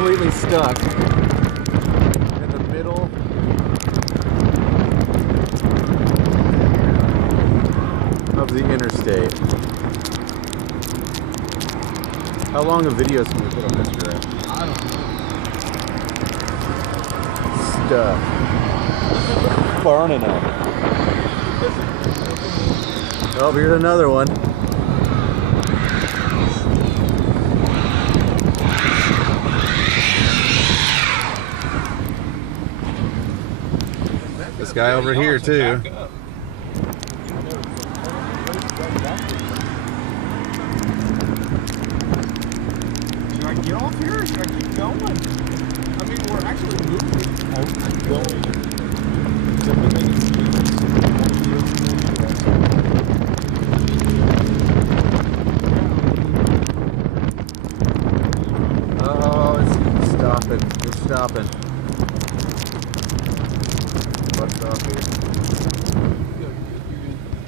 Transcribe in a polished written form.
completely stuck in the middle of the interstate. How long of videos can we put on this giraffe? I don't Stuck. Burning up. Oh, here's another one. This guy over here too. Should I get off here or should I keep going? I mean, we're actually moving. I'll keep going. Oh, it's stopping. It's stopping. What's off here?